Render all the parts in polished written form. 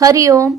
हरि ओम.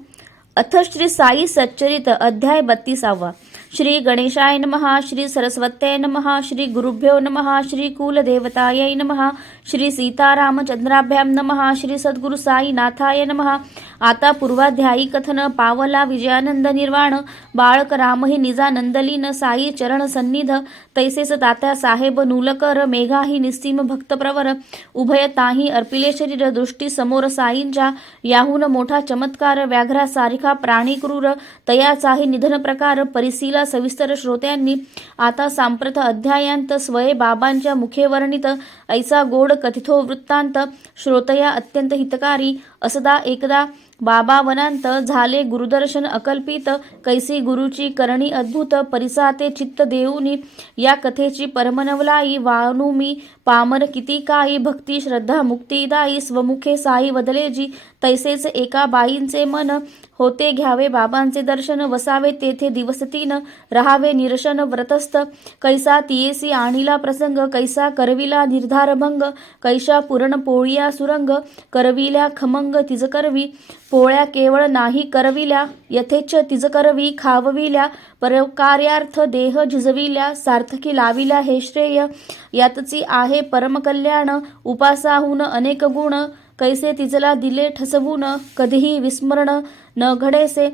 अथ श्री साई सच्चरित अध्याय 32. श्री गणेशाय नमः. श्री सरस्वत्यै नमः. श्री गुरुभ्यो नमः. श्री कुलदेवतायै नमः. श्री सीतारामचंद्राभ्यां नमः. श्री सद्गुरु साईनाथाय नमः. आता पूर्वाध्यायी कथन. पावला विजयानंद निर्वाण. बाळक रामही निजा नंदलीन. साई चरण सन्निध. तैसेच तात्या साहेब नुलकर. मेघाही निस्सीम भक्तप्रवर. उभयताही अर्पिले शरीर. दृष्टी समोर साईंच्या. याहून मोठा चमत्कार. व्याघ्रा सारिखा प्राणी क्रूर. तयाचाही निधन प्रकार. परिसीला सविस्तर श्रोत्यांनी. आता सांप्रत अध्यायांत. स्वये बाबांच्या मुखे वर्णित. ऐसा गोड कथितो वृत्तांत. श्रोतया अत्यंत हितकारी. असदा एकदा बाबा वनांत. झाले गुरुदर्शन अकल्पित. कैसी गुरुची करणी अद्भुत. परिसाते चित्त देऊनी. या कथेची परमनवलाई. वाणू मी पामर किती काही. भक्ती श्रद्धा मुक्तीदायी. स्वमुखे साई वदले जी. तैसेच एका बाईंचे मन. होते घ्यावे बाबांचे दर्शन. वसावे तेथे दिवस 3. राहावे निरशन व्रतस्थ. कैसा तियेसी आणिला प्रसंग. कैसा करविला निर्धार भंग. कैशा पुरण पोळिया सुरंग. करविल्या खमंग तिज करवी. पोळ्या केवळ नाही करविल्या. यथेच्छ तिज करवी खावविल्या. परकार्यार्थ देह झिजविल्या. सार्थकी लाविल्या हे श्रेय. यातची आहे परमकल्याण. उपासाहून अनेक गुण. कैसे तिजला दिले ठसवून. कधीही विस्मरण न घडेसे.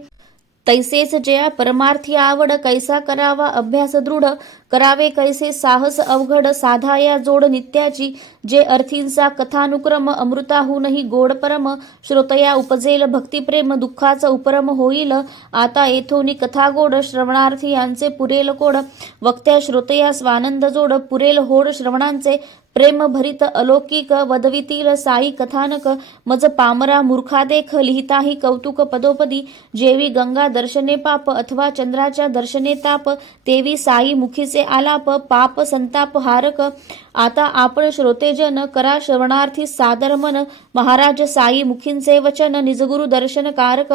तैसेच जया परमार्थी आवड. कैसा करावा अभ्यास दृढ. करावे कैसे साहस अवघड. साधाया जोड नित्याची. जे अर्थींचा कथानुक्रम. अमृताहूनही गोड परम. श्रोतया उपजेल भक्तिप्रेम. दुःखाचा उपरम होईल. आता येथोनी कथा गोड. श्रवणार्थी यांचे पुरेल कोड. वक्त्या श्रोतया स्वानंद जोड. पुरेल होड श्रवणांचे. प्रेम भरित अलौकिक. वदवितील साई कथानक. मज पामरा मूर्खा देख. लिहिताही कौतुक पदोपदी. जेवी गंगा दर्शने पाप. अथवा चंद्राच्या दर्शने ताप. तेवी साई मुखीचे आलाप. पाप संताप हारक. आता आपण श्रोतेजन. करा श्रवणार्थी सादर मन. महाराज साई मुखींचे वचन. निजगुरु दर्शन कारक.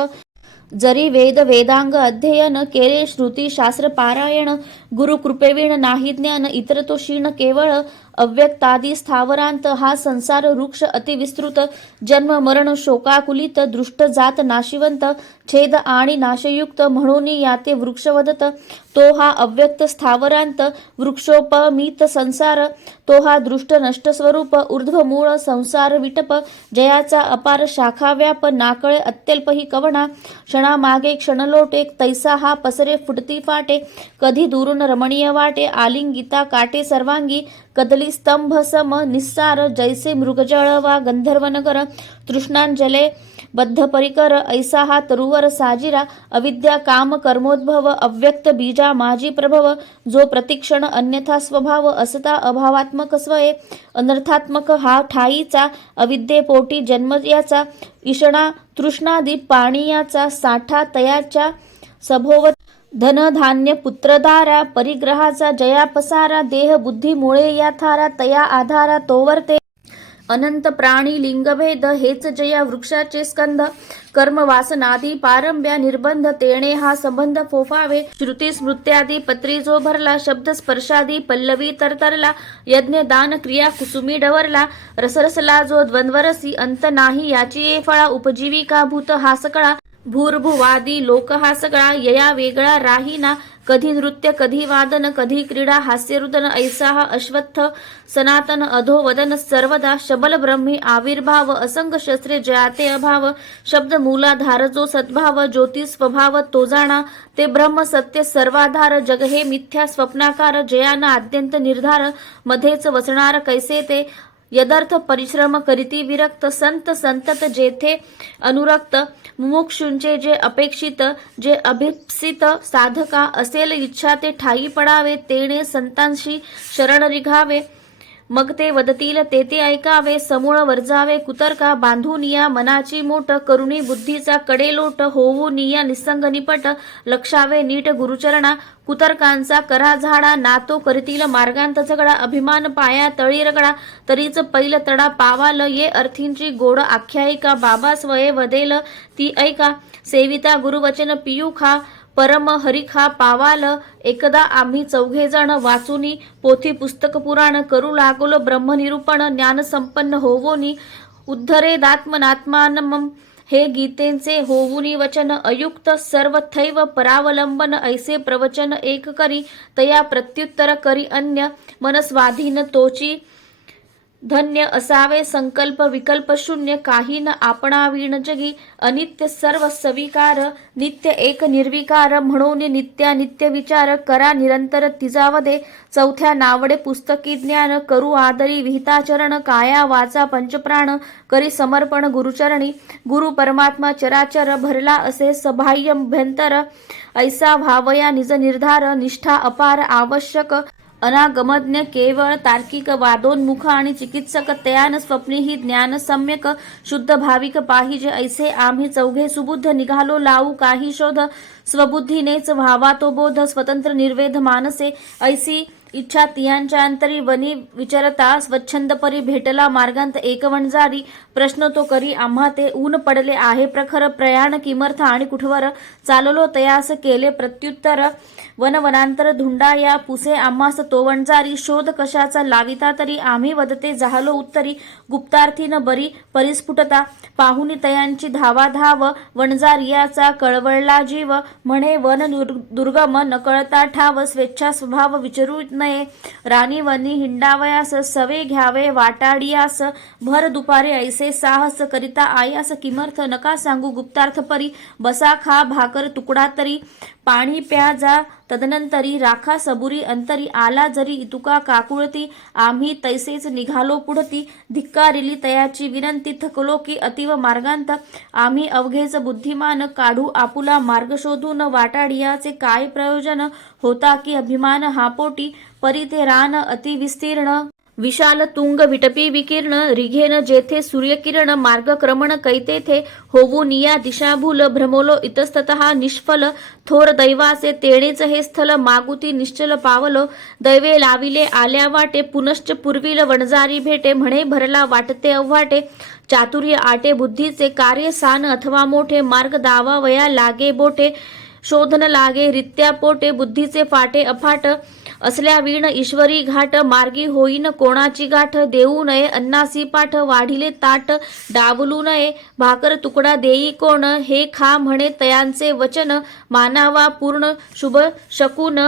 जरी वेद वेदांग अध्ययन. केले श्रुती शास्त्र पारायण. गुरु कृपेविण नाही ज्ञान. इतर तो क्षीण केवळ. अव्यक्तादी स्थावरांत. हा संसार वृक्ष अतिविस्तृत. जन्म मरण शोकाकुलित. दृष्ट जात नाशिवंत. छेद आणि नाशयुक्त. म्हणून याते वृक्ष वदत. तो हा अव्यक्त स्थावरांत. वृक्षोपमित संसार. तो हा दृष्ट नष्ट स्वरूप. ऊर्ध्वमूळ संसार विटप. जयाचा अपार शाखा व्याप. नाकळे अत्यल्प ही कवना. क्षणामागे क्षणलोटे. तैसा हा पसरे फुटती फाटे. कधी दुरून रमणीय वाटे. आलिंगिता काटे सर्वांगी. कदली स्तंभ सम निस्सार. जैसे मृगजळ वा गंधर्वनगर. तृष्णांजले बद्ध परिकर. ऐसा हा तरुवर साजिरा. अविद्या काम कर्मोद्भव. अव्यक्त बीजा माझी प्रभव. जो प्रतिक्षण अन्यथा स्वभाव. असता अभावात्मक स्वये. अनर्थात्मक हा ठाईचा. अविद्येपोटी जन्म याचा. इषणा तृष्णादी पाणीयाचा. साठा तयाच्या सभोवत. धन धान्य पुत्रधारा. परिग्रहाचा जया पसारा. देह बुद्धी मुळे या थारा. तया आधारा तोवरते. अनंत प्राणी लिंगभेद. हेच जया वृक्षाचे स्कंद. कर्म वासनादी पारंब्या. निर्बंध तेणे हा संबंध फोफावे. श्रुती स्मृत्यादी पत्री जो भरला. शब्द स्पर्शादी पल्लवी तरतरला. यज्ञ दान क्रिया कुसुमी डवरला. रसरसला जो द्वंद्वरसी. अंत नाही याची ये फळा. उपजीविका भूत हा सकळा. भूर्भुवादी लोक हा सगळा. यया वेगळा राहीना. कधी नृत्य कधी वादन. कधी क्रीडा हास्यरुदन. ऐसा हा अश्वत्थ सनातन अधोवदन सर्वदा. शबल ब्रह्मी आविर्भाव. असंग शस्त्रे जयाते अभाव. शब्द मूलाधार जो सद्भाव. ज्योती स्वभाव तो जाणा. ते ब्रह्म सत्य सर्वाधार. जग हे मिथ्या स्वप्नाकार. जयान आद्यंत निर्धार. मध्येच वसणार कैसे ते. यदर्थ परिश्रम करीती विरक्त. संत संतत जेथे अनुरक्त. मुमुक्षुंचे जे अपेक्षित. जे अभिप्सित साधका. असेल इच्छा ते ठाई पडावे. तेणे संतांशी शरण निघावे. मग ते वदतील ते ऐकावे. समूळ वर्जावे कुतर्का. बांधून या मनाची मोठ. करुणी बुद्धीचा कडेलोट. होऊन या निसंग निपट. लक्षावे नीट गुरुचरणा. कुतर्कांचा करा झाडा. नातो करतील मार्गांत झगडा. अभिमान पाया तळी रगडा. तरीच पैल तडा पावाल. ये अर्थींची गोड आख्यायिका. बाबा स्वये वदेल ती ऐका. सेविता गुरुवचन पियू खा. परम हरिखा पावाल. एकदा आम्ही 4घे जण वाचुनी. पोथी पुस्तक पुराण. करू लागलो ब्रह्मनिरूपण. ज्ञानसंपन्न होवोनी. उद्धरेदात्मनात्मानमं हे गीतेचे होऊनी वचन अयुक्त सर्वथैव परावलंबन ऐसे प्रवचन एक करी तया प्रत्युत्तर करी अन्य मन स्वाधीन तोची धन्य असावे संकल्प विकल्प शून्य काही न आपणावीण जगी अनित्य सर्व सविकार नित्य एक निर्विकार म्हणून नित्यानित्य विचार करा निरंतर तिजावदे चौथ्या नावडे पुस्तकी ज्ञान करू आदरी विहिताचरण काया वाचा पंचप्राण करी समर्पण गुरुचरणी गुरु परमात्मा चराचर भरला असे सबाह्यभ्यंतर ऐसा भावया निज निर्धार निष्ठा अपार आवश्यक अनागमज्ञ केवळ तार्किक वादोन्मुख आणि चिकित्सक तयान स्वप्नीही ज्ञान सम्यक शुद्ध भाविक पाहिजे ऐसे आम्ही चौघे सुबुद्ध निघालो लावू काही शोध स्वबुद्धीनेच व्हावा तो बोध स्वतंत्र निर्वेध मानसे ऐसी इच्छा तियांच्या अंतरी वनी विचारता स्वच्छंद परी भेटला मार्गांत एक वणजारी प्रश्न तो करी आम्हा ते ऊन पडले आहे प्रखर प्रयाण किमर्थ आणि कुठवर चाललो तयास केले प्रत्युत्तर वनवनांतर धुंडा या पुसे आम्हास तो वणजारी शोध कशाचा लाविता तरी आम्ही वदते जाहलो उत्तरी गुप्तार्थीन बरी परिस्फुटता पाहुनी तयांची धावाधाव वणजारियाचा कळवळला जीव म्हणे वन दुर्गम नकळता ठाव स्वेच्छा स्वभाव विचारू नये राणी वनी हिंडावयास सवे घ्यावे वाटाडियास भर दुपारे ऐसे साहस करिता आयास किमर्थ नका सांगू गुप्तार्थ परी बसा खा भाकर तुकडा तरी पाणी प्या जा तदनंतरी राखा सबुरी अंतरी आला जरी इतुका काकुळती आम्ही तैसेच निघालो पुढती धिक्कारिली तयाची विनंती थकलो की अतिव मार्गांत आम्ही अवघेच बुद्धिमान काढू आपुला मार्ग शोधून वाटाडियाचे काय प्रयोजन होता की अभिमान हापोटी परी ते रान अति विस्तीर्ण विशाल तुंग विटपी विकीर्ण रिघेन जेथे सूर्यकिरण मार्गक्रमण कैतेथे होवू निया दिशाभूल भ्रमोलो इतस्ततः निष्फल थोर दैवाचे तेणेच हे स्थल मागुती निश्चल पावलो दैवे लाविले आल्या वाटे पुनश्च पूर्वील वणजारी भेटे म्हणे भरला वाटते अव्वाटे चातुर्य आटे बुद्धीचे कार्य सान अथवा मोठे मार्ग दावा वया लागे बोटे शोधन लागे रित्या पोटे बुद्धीचे फाटे अफाट असल्या वीण ईश्वरी घाट मार्गी होईन कोणाची गाठ देऊ नये अन्नासी पाठ वाढिले ताट डावलू नये भाकर तुकडा देई कोण हे खा म्हणे तयांचे वचन मानावा पूर्ण शुभ शकून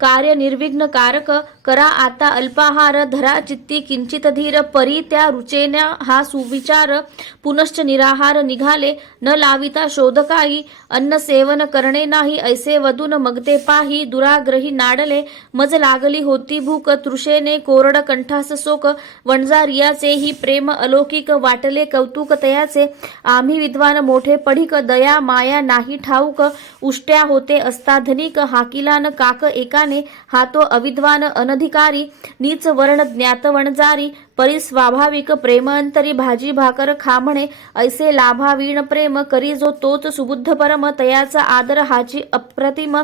कार्य निर्विघ्न कारक करा आता अल्पाहार धरा चित्ती किंचित धीर परी त्या रुचेना हा सुविचार पुनश्च निराहार निघाले न लाविता शोधकाई अन्न सेवन करणे नाही ऐसे वदून मगते पाही दुराग्रही नाडले मज लागली होती भूक तृषेने कोरड कंठास शोक वणजारियाचे ही प्रेम अलौकिक वाटले कौतुक तयाचे आम्ही विद्वान मोठे पढिक दया माया नाही ठाऊक उष्ट्या होते असता धनिक हाकिलान काक एकाने हा तो अविद्वान अनधिकारी नीच वर्ण ज्ञात वणजारी परी स्वाभाविक प्रेमांतरी भाजी भाकर खा म्हणे ऐसे लाभावीण प्रेम करी जो तोच सुबुद्ध परम तयाचा आदर हाची अप्रतिम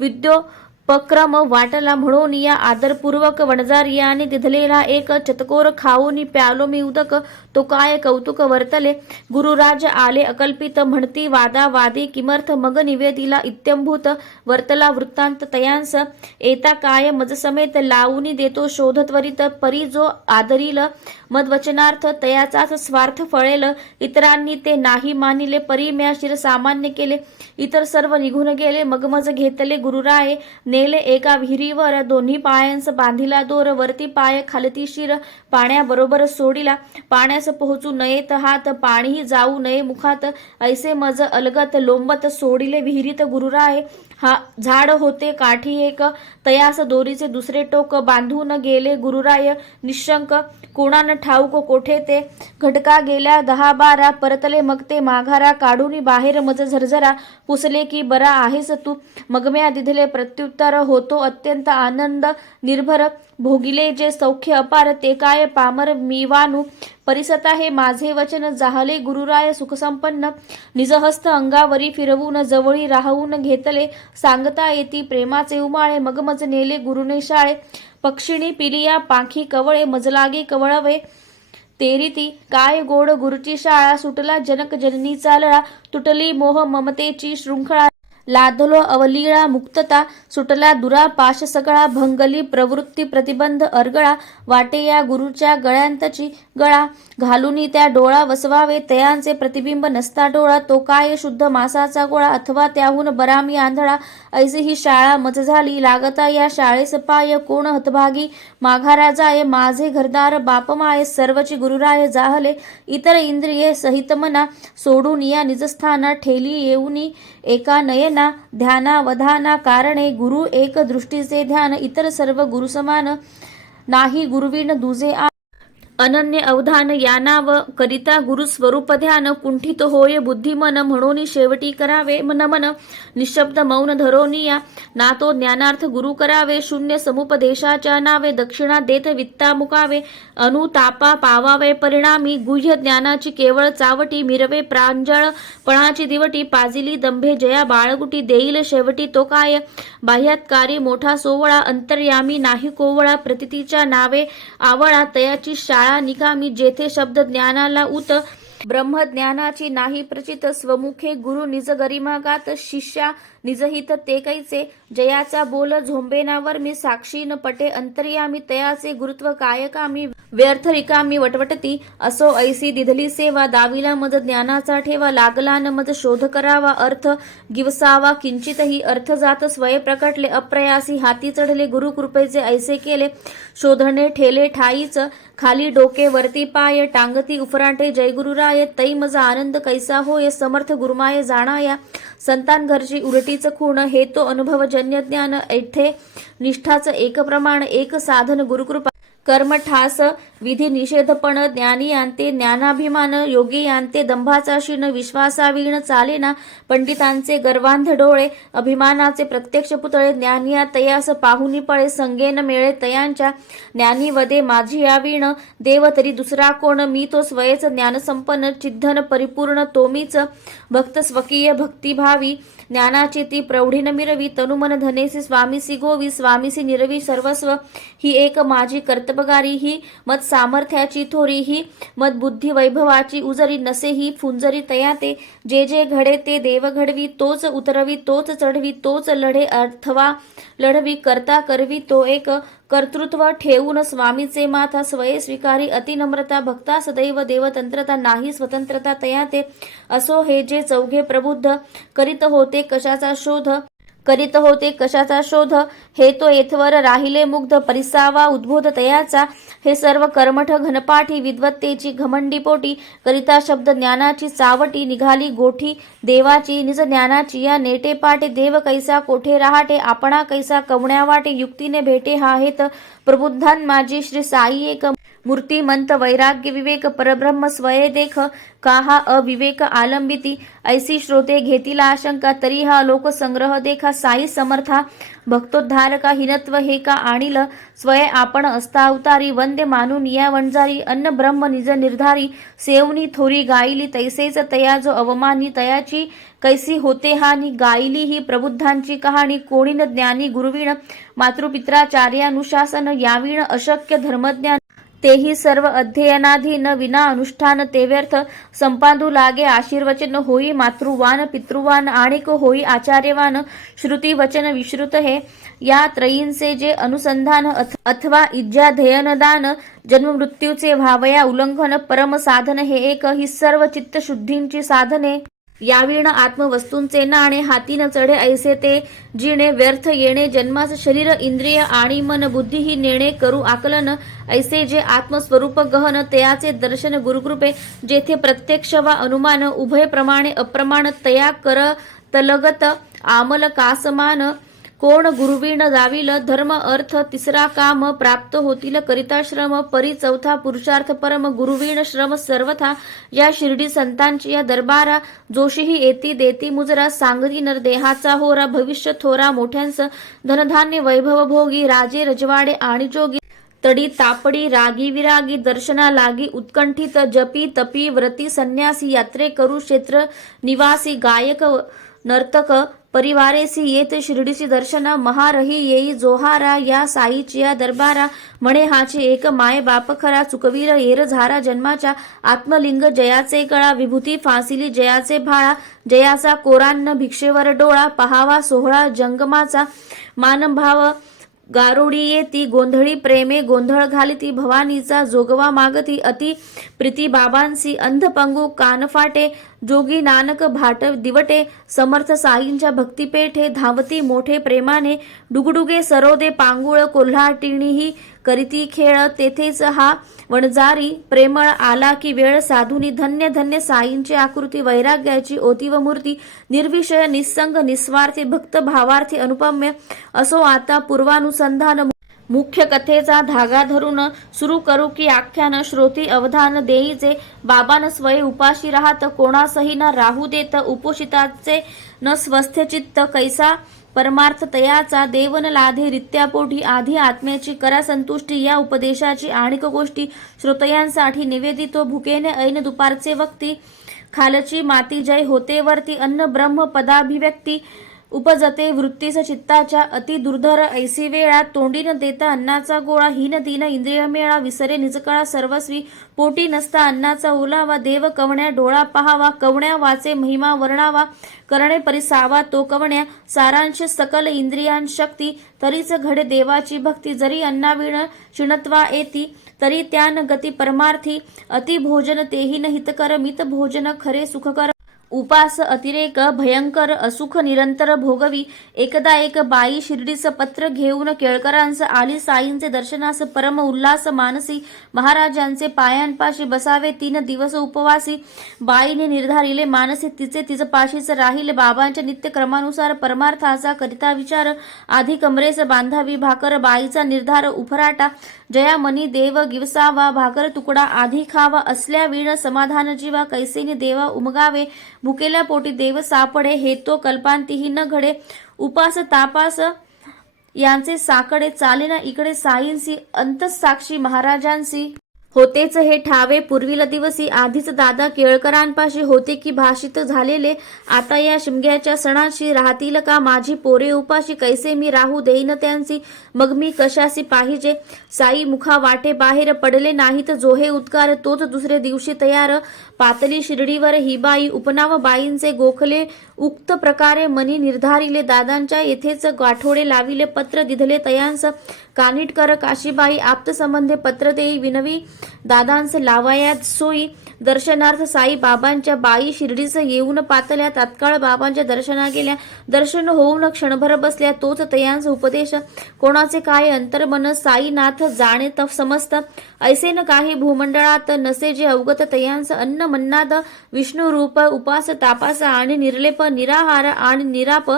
विद्योपक्रम वाटला म्हणून या आदरपूर्वक वणजारियाने दिधलेला एक चतकोर खाऊनी प्यालो मी उदक तो काय कौतुक वर्तले गुरुराज आले अकल्पित म्हणती वादावादी किमर्थ मग निवेदिला इत्यंभूत वर्तला वृत्तांत तयांस एता काय मज समेत लावूनी देतो शोध त्वरित परी जो आदरील मदवचनार्थ तयाचाच स्वार्थ फळेल इतरांनी ते नाही मानिले परी म्या शिर सामान्य केले इतर सर्व निघून गेले मग मज घेतले गुरुराये नेले एका विहिरीवर दोन्ही पायांस बांधिला दोर वरती पाय खालती शिर पाण्याबरोबर सोडिला पाण्यास पोहोचू नयेत हात पाणीही जाऊ नये मुखात ऐसे मज अलगत लोंबत सोडिले विहिरीत गुरुराय हा झाड होते काठी एक तयास दोरीचे दुसरे टोक बांधून गेले गुरुराय निशंक कोणान ठाऊक कोठे ते घटका गेल्या 10-12 परतले मग ते माघारा काढून बाहेर मज झरझरा पुसले की बरा आहेस तू मग म्या दिधले प्रत्युत्तर होतो अत्यंत आनंद निर्भर भोगिले जे सौख्य अपार ते काय पामर मीवानू परिसता हे माझे वचन जाहले गुरुराय सुखसंपन्न निजहस्त अंगावरी फिरवून जवळी राहून घेतले सांगता येती प्रेमाचे उमाळे मग मज नेले गुरुने शाळे पक्षिणी पिलिया पाखी कवळे मजलागे कवळवे तेरीती काय गोड गुरुची शाळा सुटला जनक जननीचा लळा तुटली मोह ममतेची शृंखळा लादलो अवलीळा मुक्तता, सुटला दुरापाश सगळा, भंगली प्रवृत्ती प्रतिबंध अरगळा, वाटे या गुरुच्या गळ्यांतची गळा, घालूनी त्या डोळा वसवावे, तयांचे प्रतिबिंब नसता डोळा, तो काय शुद्ध मासाचा गोळा, अथवा त्याहून बरा मी आंधळा, ऐसी ही शाळा मज झाली, लागता या शाळेस पाय, कोण हतभागी माघारा जाय, माझे घरदार बाप माये, सर्वची गुरुराय जाहले, इतर इंद्रिये सहित मना, सोडून या निजस्थाना, ठेली येऊनी एका नयना, ध्याना वधाना कारणे, गुरु एक दृष्टीचे ध्यान, इतर सर्व गुरुसमान, नाही गुरुविण दुजे अनन्य अवधान, यानाव करिता गुरु स्वरूप ध्यान, कुंठित होय बुद्धी मन, म्हणून शेवटी करावे नमन, निशब्द मौन धरोनिया, ना तो ज्ञानार्थ गुरु करावे, शून्य समुपदेशाच्या नावे, दक्षिणा देत वित्ता मुकावे, अनुतापा पावावे परिणामी, गुह्य ज्ञानाची केवळ चावटी, मिरवे प्रांजळपणाची दिवटी, पाजिली दंभे जया बाळगुटी, देईल शेवटी तो काय, बाह्यात्कारी मोठा सोवळा, अंतर्यामी नाही कोवळा, प्रतितीच्या नावे आवळा, तयाची शाळा निकामी, जेथे शब्द ज्ञानाला उत, ब्रह्मज्ञानाची नाही प्रचित, स्वमुखे गुरु निज गरिमा गात, शिष्या निजहित ते कैचे, जयाचा बोल झोंबेनावर मी, साक्षी न पटे अंतर्यामी, तयाचे गुरुत्व कायकामी, व्यर्थ रिकामी वटवटती, असो ऐसी दिधली सेवा, दाविला मज ज्ञानाचा ठेवा, लागला न मज शोध करावा, अर्थ गिवसावा किंचितही, अर्थ जात स्वय प्रकटले, अप्रयासी हाती चढले, गुरु कृपेचे ऐसे केले, शोधणे ठेले ठाईच, खाली डोके वरती पाय, टांगती उफरांटे जय गुरुराय, तै मज आनंद कैसा होय, समर्थ गुरुमाय जाणाया, संतान घरची उलटीच खूण, हे तो अनुभवजन्य ज्ञान, ऐठे निष्ठाच एक प्रमाण, एक साधन गुरुकृपा, कर्म ठास विधी निषेधपण, ज्ञानी आणते ज्ञानाभिमान, योगी आणते दंभाचा शीण, विश्वासावीण चालेना, पंडितांचे गर्वांध डोळे, अभिमानाचे प्रत्यक्ष पुतळे, ज्ञानिया तयास पाहुनी पळे, संगेन मेळे तयांच्या, ज्ञानी वदे माझी या वीण, देव तरी दुसरा कोण, मी तो स्वयच ज्ञानसंपन्न, चिद्धन परिपूर्ण तो मीच, भक्त स्वकीय भक्तिभावी, ज्ञानाची ती प्रौढीन मिरवी, तनुमन धनेसी स्वामीसी गोवी, स्वामीसी निरवी सर्वस्व, ही एक माझी कर्तबगारी, ही मत सामर्थ्याची थोरी, ही मत बुद्धी वैभवाची उजरी, नसे ही फुंजरी तयाते, जे जे घडे ते देव घडवी, तोच उतरवी तोच चढवी, तोच लढे अथवा लढवी, करता करवी तो एक, कर्तृत्व ठेवून स्वामीचे माथा, स्वये स्वीकारी अतिनम्रता, भक्ता सदैव देवतंत्रता, नाही स्वतंत्रता तयाते, असो हे जे चौघे प्रबुद्ध, करीत होते कशाचा शोध, हे तो येथवर राहिले मुग्ध, परिसावा उद्बोध तयाचा, हे सर्व कर्मठ घनपाठी, विद्वत्तेची घमंडी पोटी, करिता शब्द ज्ञानाची चावटी, निघाली गोठी देवाची निज ज्ञानाची, या नेटे पाटे, देव कैसा कोठे रहाटे, आपणा कैसा कवण्या वाटे, युक्तीने भेटे हा हेत, प्रबुद्धान माझी श्री साई एक, मूर्तिमंत वैराग्य विवेक, परब्रह्म स्वये देख, काहा अविवेक आलंबिती, ऐसी श्रोते घेतील आशंका, तरी हा लोक संग्रह देखा, साई समर्था भक्तोद्धारका, हिनत्व हे का आणील, स्वये आपण असता अवतारी, वंद्य मानून या वंजारी, अन्न ब्रह्म निज निर्धारी, सेवनी थोरी गायली, तैसेच तया जो अवमानी, तयाची कैसी होते हानी, गायली ही प्रबुद्धांची कहाणी, कोणीन ज्ञानी गुरुवीण, मातृपित्राचार्यानुशासन, यावीण अशक्य धर्मज्ञान, तेही सर्व अध्ययनाधीन, विना अनुष्ठान ते व्यर्थ, संपादू लागे आशीर्वचन, होई मातृवान पितृवान, आणिक होई आचार्यवान, श्रुती वचन विश्रुत हे, या त्रयींचे जे अनुसंधान, अथवा इज्जाध्ययनदान, जन्म मृत्यूचे व्हावया उल्लंघन, परम साधन हे एक, ही सर्व चित्तशुद्धींची साधने, यावीण आत्मवस्तूंचे नाणे, हाती न चढे ऐसे ते जिणे, व्यर्थ येणे जन्मास, शरीर इंद्रिय आणि मन बुद्धी ही नेणे, करू आकलन, ऐसे जे आत्मस्वरूप गहन, तयाचे दर्शन गुरुकृपे, जेथे प्रत्यक्ष वा अनुमान, उभय प्रमाणे अप्रमाण, तया कर तलगत आमल कासमान, कोण गुरुवीण जाविल, धर्म अर्थ तिसरा काम, प्राप्त होतील करिता श्रम, परी चौथा पुरुषार्थ परम, गुरुवीण श्रम सर्वथा, या शिर्डी संतांची या दरबारा, जोशीही येती देती मुजरा, सांगती नर देहाचा होरा, भविष्य थोरा मोठ्यांस, धनधान्य वैभव भोगी, राजे रजवाडे आणि जोगी, तडी तापडी रागी विरागी, दर्शना लागी उत्कंठित, जपी तपी व्रती संन्यासी, यात्रे करू क्षेत्र निवासी, गायक नर्तक परिवारेसी येत शिर्डीची दर्शन महारही येई जोहारा या साईचिया दरबारा म्हणे हाची एक माय बाप खरा चुकवीर येर झारा जन्माच्या आत्मलिंग जयाचे गळा विभूती फासिली जयाचे भाळा जयाचा कोरान्न भिक्षेवर डोळा पहावा सोहळा जंगमाचा मानभाव गारुडी येती गोंधळी प्रेमे गोंधळ घालिती भवानीचा जोगवा मागती अति प्रीती बाबांसी अंधपंगू कानफाटे जोगी नानक भाट दिवटे समर्थ साईंच्या भक्तिपेठे धावती मोठे प्रेमाने डुगडुगे सरोदे पांगुळ कोल्हाटिणीही करीती खेळ तेथेच हा वणजारी प्रेमळ आला की वेळ साधुनी धन्य धन्य साईंची आकृती वैराग्याची ओती व मूर्ती निर्विषय निस्संग निस्वार्थी भक्त भावार्थी अनुपम्य असो आता पूर्वानुसंधान मुख्य कथेचा धागा धरून सुरू करू की आख्यान श्रोती अवधान देईचे बाबान स्वये उपाशी राहत कोणासही न राहू देत उपोषिताचे न स्वस्थ चित्त कैसा परमार्थ तयाचा देवन लाधे रित्यापोटी आधी आत्म्याची करा संतुष्टी या उपदेशाची आणिक गोष्टी श्रोतयांसाठी निवेदितो भुकेने ऐन दुपारचे वक्ती खालची माती जय होते वरती अन्न ब्रह्म पदाभिव्यक्ती उपजते वृत्तीस चित्ताच्या अति दुर्धर ऐसी वेळा तोंडी न देता अन्नाचा गोळा हीन दीन इंद्रिय मेळा विसरे निजकळा सर्वस्वी पोटी नसता अन्नाचा ओलावा देव कवण्या डोळा पहावा कवण्या वाचे महिमा वर्णावा करणे परिसावा तो कवण्या सारांश सकल इंद्रियांशक्ती तरीच घडे देवाची भक्ती जरी अन्नाविण क्षीणत्वा येती तरी त्यान गती परमार्थी अति भोजन तेही न हितकर मित भोजन खरे सुखकर उपास अतिरेक भयंकर असुख निरंतर भोगवी एकदा एक बाई शिर्डीचं पत्र घेऊन केळकरांस आली साईंचे दर्शनास परम उल्हास मानसी महाराजांचे पायांपाशी बसावे 3 दिवस उपवासी बाईने निर्धारिले मानसी तिचे पाशीच राहील बाबांच्या नित्यक्रमानुसार परमार्थाचा करिता विचार आधी कमरेस बांधावी भाकर बाईचा निर्धार उफराटा जया मनी देव गिवसावा भाकर तुकडा आधी खावा असल्या वीण समाधान जीवा कैसेनी देवा उमगावे भुकेल्या पोटी देव सापडे हे तो कल्पांतीही न घडे उपास तापास यांचे साकडे चालेना इकडे साईंसी अंतसाक्षी महाराजांसी होतेच हे ठावे पूर्वीला दिवसी आधीच दादा केळकरांपाशी होते की भाषित झालेले आता या शिमग्याच्या सणाशी राहतील का माझी पोरे उपाशी कैसे मी राहू देईन त्यांची मग मी कशासी पाहिजे साई मुखा वाटे बाहेर पडले नाहीत जोहे उद्गार तोच दुसरे दिवशी तयार पातली शिर्डीवर ही बाई उपनाव बाईंचे गोखले उक्त प्रकारे मनी निर्धारिले दादांच्या येथेच गाठोडे लाविले पत्र दिधले तयांस कानिटकर काशीबाई आप्तसंबंधे पत्र देई विनवी दादांस लावायात सोयी दर्शनार्थ साई बाबांच्या बाई शिर्डीस येऊन पातल्या तात्काळ बाबांच्या दर्शना गेल्या दर्शन होऊन क्षणभर बसल्या तोच तयांस उपदेश कोणाचे काय अंतर्मन साईनाथ जाणे समस्त ऐसे न काही भूमंडळात नसे जे अवगत तयांस अन्न मन्नाद विष्णू रूप उपास तापास आणि निर्लेप निराहार आणि निराप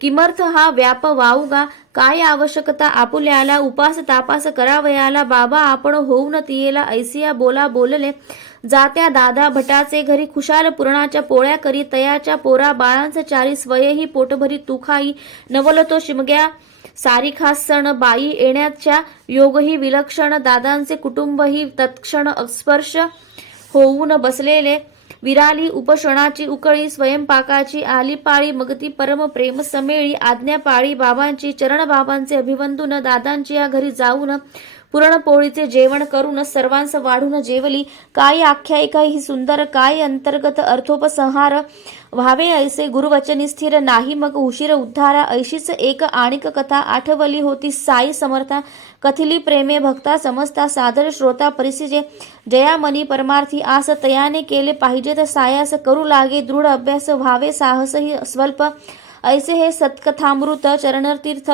किमर्थ हा व्याप वाऊगा काय आवश्यकता आपुल्याला उपास तापास करावयाला बाबा आपण होऊन तियेला ऐसिया बोला बोलले जात्या दादा भटाचे घरी खुशाल पुरणाच्या पोळ्या करी तयाच्या पोरा बाळांचे चारी स्वयही पोटभरी तू खाई नवल तो शिमग्या सारी खास सण बाई येण्याच्या योगही विलक्षण दादांचे कुटुंबही तत्क्षण स्पर्श होऊन बसलेले विराली उपोषणाची उकळी स्वयंपाकाची आली पाळी मगती परम प्रेम समेळी आज्ञा पाळी बाबांची चरण बाबांचे अभिवंदून दादांची या घरी जाऊन पुरणपोळीचे जेवण करून सर्वांस वाढून जेवली काय आख्यायिका ही सुंदर काय अंतर्गत अर्थोपसंहार व्हावे ऐसे गुरुवचनी स्थिर नाही मग उशीर उद्धारा ऐशीच एक आणिक कथा आठवली होती साई समर्था कथिली प्रेमे भक्ता समजता सादर श्रोता परिसिजे जयामनी परमार्थी आस तयाने केले पाहिजे तर सायास करू लागे दृढ अभ्यास व्हावे साहसही स्वल्प ऐसे हे सत्कथामृत चरणतीर्थ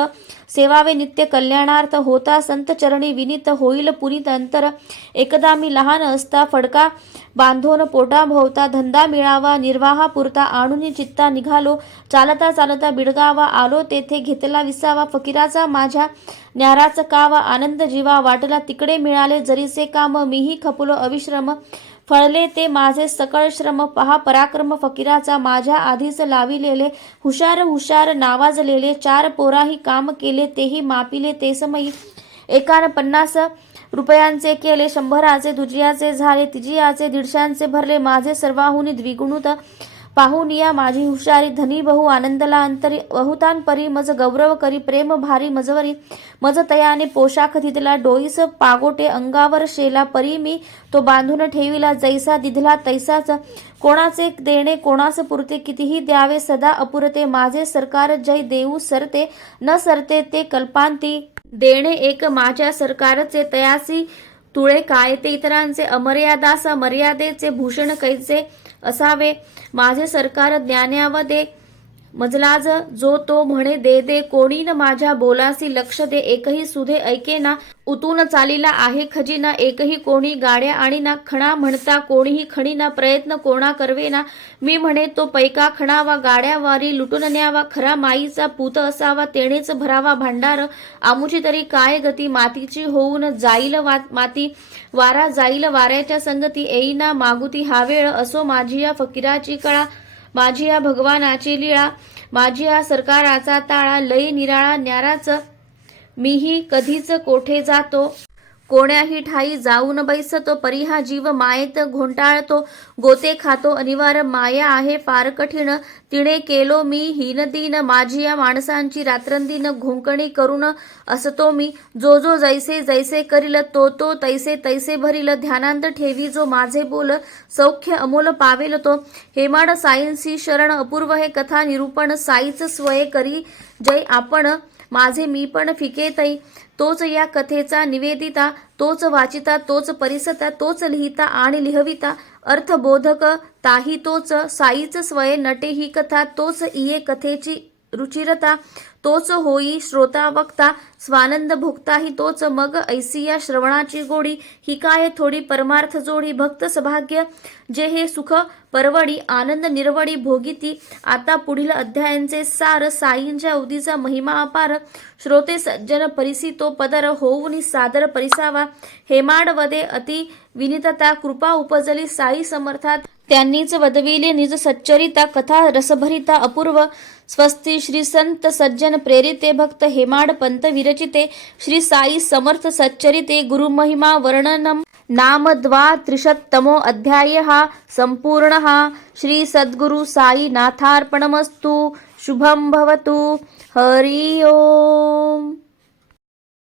सेवावे नित्य कल्याणार्थ होता संत चरणी विनीत होईल पुनीत अंतर एकदा मी लहान असता फडका बांधून पोटा भोवता धंदा मिळावा निर्वाहापुरता आणून चित्ता निघालो चालता चालता बिडगावा आलो तेथे घेतला विसावा फकीराचा माझ्या न्याराचा कावा आनंद जीवा वाटला तिकडे मिळाले जरीसे काम मीही खपलो अविश्रम फळले ते माझे सकळ श्रम पहा पराक्रम फकीराचा माझ्या आधीच लाविलेले हुशार हुशार नावाजलेले 4 पोराही काम केले तेही मापिले ते समयी एकान 50 रुपयांचे केले 100चे दुजियाचे झाले तिजियाचे 150 भरले माझे सर्वाहुनी द्विगुणित पाहुनिया माझी हुशारी धनी बहु आनंदला अंतरी बहुतान परी मज गौरव करी प्रेम भारी मजवरी मज तयाने पोशाख दिदला डोईस पागोटे अंगावर शेला परी मी तो बांधून ठेविला जैसा दिधला तैसाच कोणाचे देणे कोणास पुरते कितीही द्यावे सदा अपुरते माझे सरकार जय देऊ सरते न सरते ते कल्पांती देणे एक माझ्या सरकारचे तयासी तुळे काय ते इतरांचे अमर्यादास मर्यादेचे भूषण कैसे असावे माझे सरकार ज्ञानावदे मजलाज जो तो म्हणे दे दे कोणी न माझ्या बोलासी लक्ष दे एकही सुधे ऐकेना उतून चालीला आहे खजिना एकही कोणी गाड्या आणि ना खणा म्हणता कोणीही खणीना प्रयत्न कोणा करवेना मी म्हणे तो पैका खणावा गाड्यावारी लुटून न्यावा खरा माईचा पूत असावा तेणेच भरावा भांडार आमुची तरी काय गती मातीची होऊन जाईल माती वारा जाईल वाऱ्याच्या संगती येईना मागुती हा वेळ असो माझी या फकीराची कळा माझी या भगवानाची लीळा माझी या सरकाराचा ताळा लई निराळा न्याराच मीही कधीच कोठे जातो कोण्याही ठाई जाऊन बैसतो परिहा जीव मायेत घोंटाळतो गोते खातो अनिवार्य माया आहे फार कठीण तिने केलो मी हीनदीन माझी या माणसांची रात्रंदिन घोंकणी करून असतो मी जो जो जैसे जैसे करील तो तो तैसे तैसे भरील ध्यानांत ठेवी जो माझे बोल सौख्य अमोल पावेल तो हेमाड साईंसी शरण अपूर्व हे कथा निरूपण साईच स्वये करी जय आपण माझे मी पण फिके तै तोच या कथेचा निवेदिता तोच वाचिता तोच परिसता तोच लिहिता आणि लिहविता अर्थबोधक ताही तोच साईच स्वये नटे ही कथा तोच इये कथेची रुचिरता तोच होई श्रोता वक्ता स्वानंद भोगता ही तोच मग ऐसिया श्रवणाची गोडी ही काय थोडी परमार्थ जोडी भक्त सभाग्य जे हे सुख परवडी आनंद निरवडी भोगिती आता पुढील अध्यायांचे सार साईंच्या उदीचा महिमा अपार श्रोते सज्जन परिसी तो पदर होऊनी सादर परिसावा हेमाड वदे अति विनितता कृपा उपजली साई समर्थात त्यांनीच वदविले निज सच्चरिता कथा रसभरिता अपूर्व स्वस्ती श्री संत सज्जन प्रेरिते भक्त हेमाड पंत विरचिते श्री साई समर्थ सच्चरिते गुरुमहिमा वर्णनम नाम द्वात्रिशत्तमो अध्याय संपूर्ण श्री सद्गुरु साई नाथार्पणमस्तु शुभम भवतु हरि ओम।